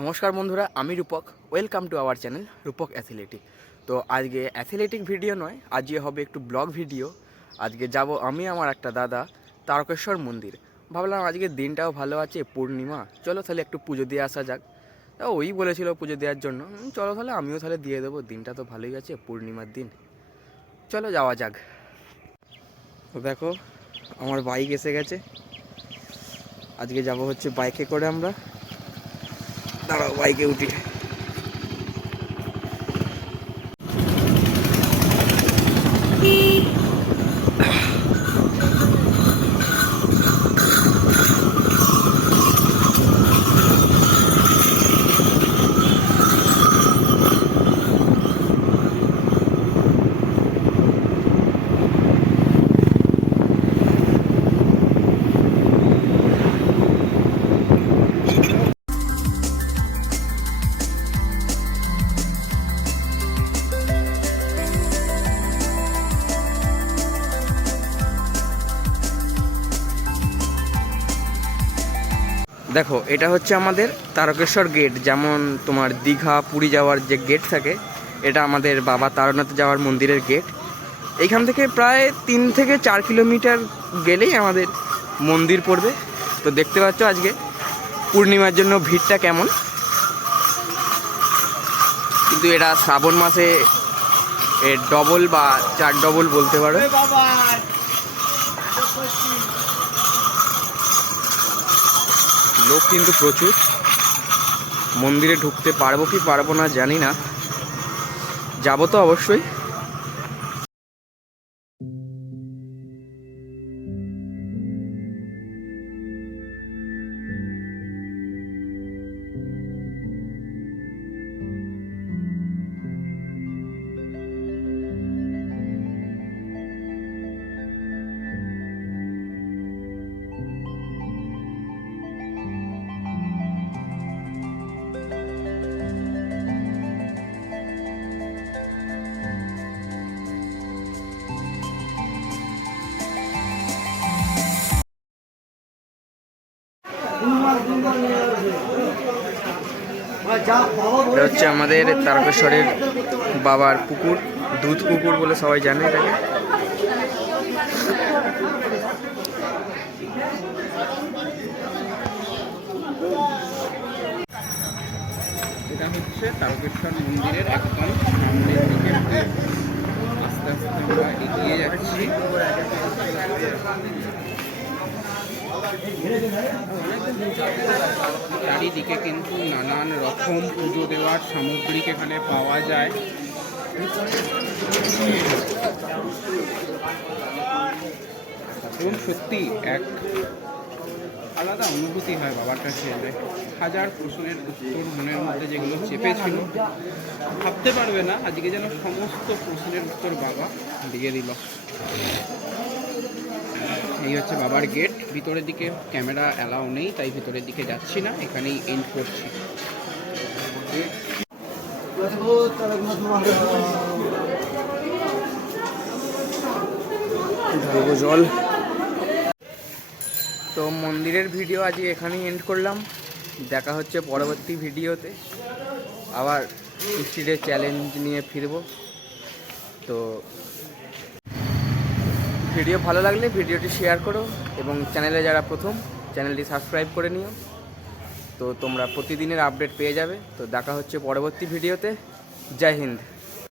নমস্কার বন্ধুরা, আমি Rupak. Welcome to our channel Rupak athletic. তো আজকে অ্যাথলেটিক ভিডিও নয়, আজকে হবে একটু ব্লগ ভিডিও। আজকে যাব আমি আমার একটা দাদা তারকেশ্বর মন্দির। ভাবলাম আজকে দিনটাও ভালো আছে, পূর্ণিমা, চলো তাহলে একটু পুজো দিয়ে আসা যাক। তা ওই বলেছিল পুজো দেওয়ার জন্য, চলো তাহলে আমিও তাহলে দিয়ে দেবো। দিনটা তো ভালোই আছে, পূর্ণিমার দিন, চলো যাওয়া যাক। তো দেখো আমার বাইক এসে গেছে, আজকে যাব হচ্ছে বাইকে করে। আমরা দাঁড়াও বাইকে উঠি। দেখো এটা হচ্ছে আমাদের তারকেশ্বর গেট। যেমন তোমার দীঘা পুরী যাওয়ার যে গেট থাকে, এটা আমাদের বাবা তারনাথ যাওয়ার মন্দিরের গেট। এইখান থেকে প্রায় 3 থেকে 4 কিলোমিটার গেলেই আমাদের মন্দির পড়বে। তো দেখতে পাচ্ছ আজকে পূর্ণিমার জন্য ভিড়টা কেমন। কিন্তু এটা শ্রাবণ মাসে এর ডবল বা 4 ডবল বলতে পারো। লোক কিন্তু প্রচুর। মন্দিরে ঢুকতে পারবো কি পারবো না জানি না, যাবো তো অবশ্যই। এটা হচ্ছে আমাদের তারকেশ্বরের বাবার পুকুর, দুধ পুকুর বলে সবাই জানে এটাকে। এটা হচ্ছে তারকেশ্বর মন্দিরের একদম সামনের দিকে। আস্তে আস্তে আমরা এগিয়ে যাচ্ছি। চারিদিকে কিন্তু নানান রকম পুজো দেওয়ার সামগ্রিক এখানে পাওয়া যায়। এবং সত্যি এক আলাদা অনুভূতি হয় বাবার কাছে এলে। হাজার প্রশ্নের উত্তর মনের মধ্যে যেগুলো চেপেছিল, ভাবতে পারবে না আজকে যেন সমস্ত প্রশ্নের উত্তর বাবা দিয়ে দিল। এই হচ্ছে বাবার গেট। ভিতরের দিকে ক্যামেরা অ্যালাউ নেই, তাই ভিতরের দিকে যাচ্ছি না, এখানেই এন্ড করছি। জল। তো মন্দিরের ভিডিও আজকে এখানেই এন্ড করলাম। দেখা হচ্ছে পরবর্তী ভিডিওতে, আবার স্ট্রিটের চ্যালেঞ্জ নিয়ে ফিরবো। তো ভিডিও ভালো লাগলে ভিডিওটি শেয়ার করো, এবং চ্যানেলে যারা প্রথম, চ্যানেলটি সাবস্ক্রাইব করে নিও। তো তোমরা প্রতিদিনের আপডেট পেয়ে যাবে। তো দেখা হচ্ছে পরবর্তী ভিডিওতে। জয় হিন্দ।